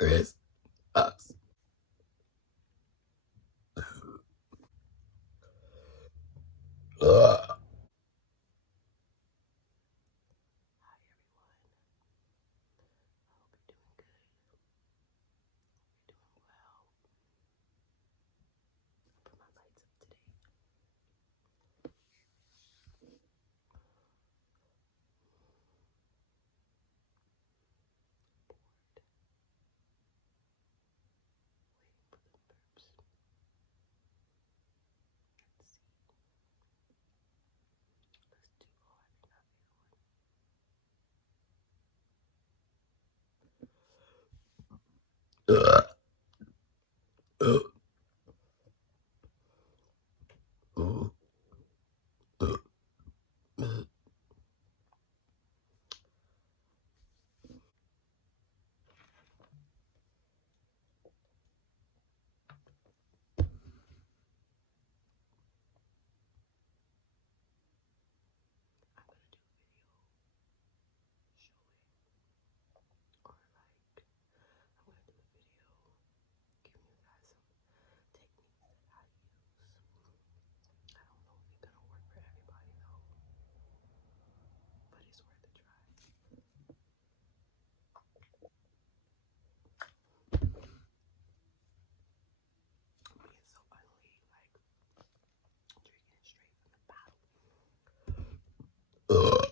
It's us. Ugh. Ugh. Ugh. Ugh. Ugh. Ugh. Ugh.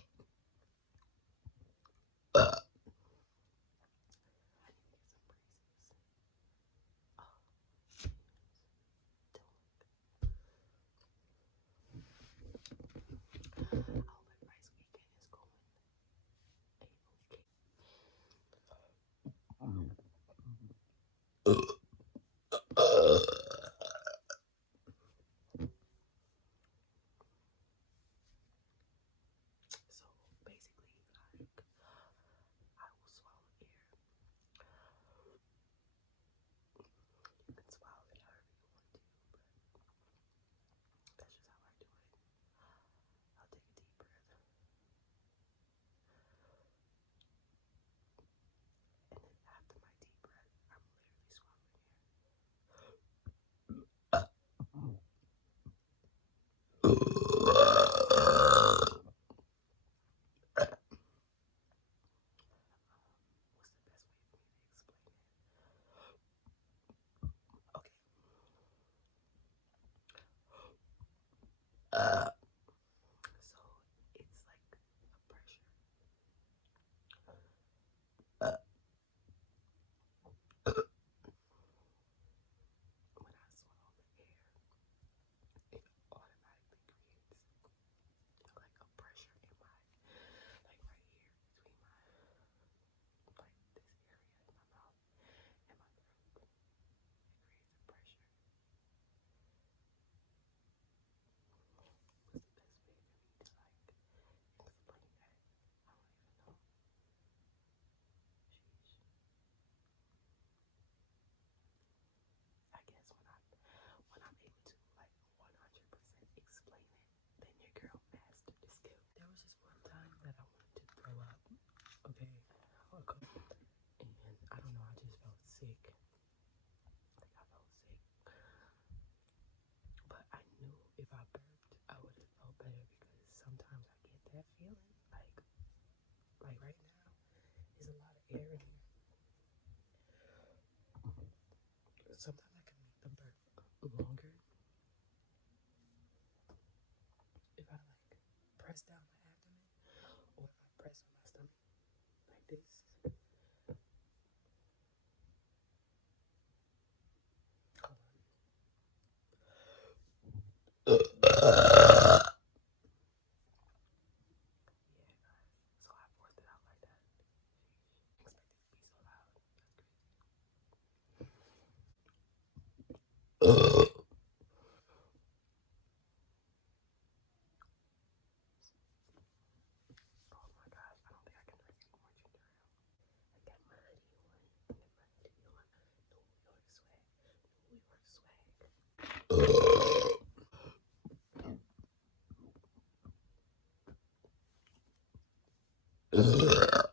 Ugh. Ugh. Ugh. Ugh. Ugh.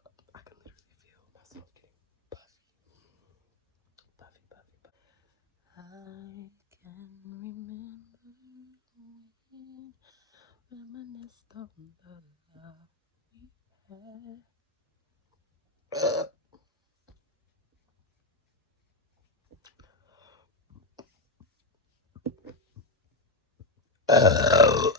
Oh.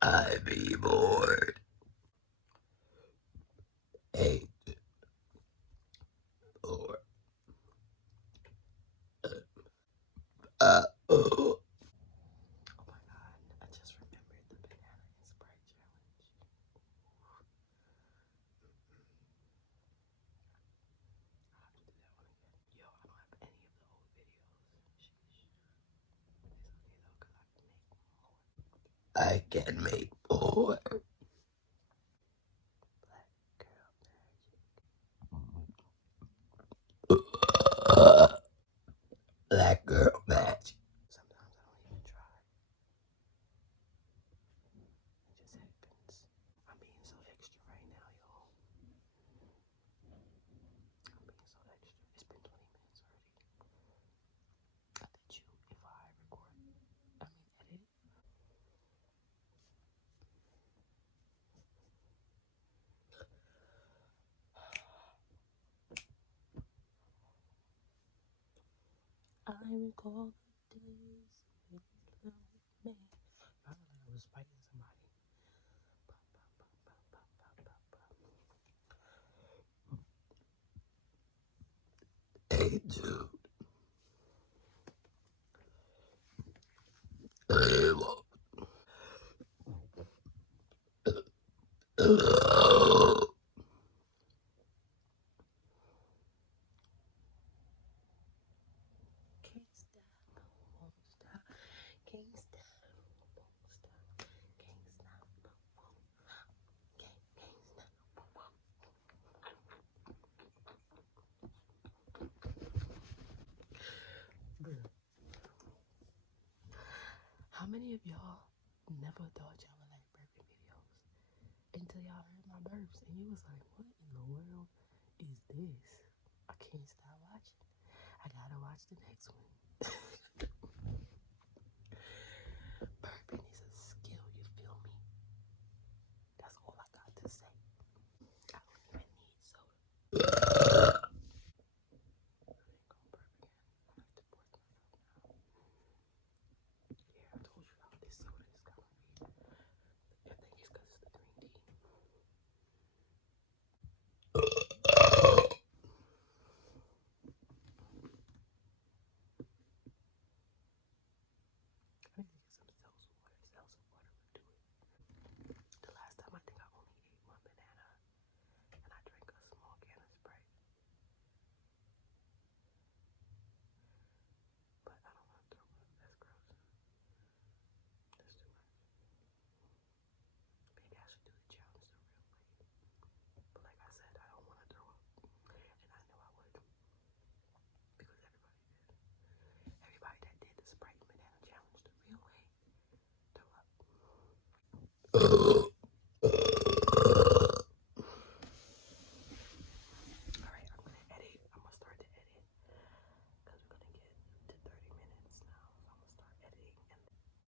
I be bored. 8, 4. Oh. I can make more. Black girl match. I recall the days with love me. I was fighting somebody. Hey, dude. Oh. Can't stop, won't stop, can't stop, won't stop, can't stop, can't stop. Bruh, how many of y'all never thought y'all would like burping videos until y'all heard my burps and you was like, what in the world is this? I can't stop watching. I gotta watch the next one. Burping is a skill, you feel me? That's all I got to say. I don't even need soda. I ain't gonna burp again. I have to force myself now. Yeah, I told you how this soda is gonna be. I think it's because Oh.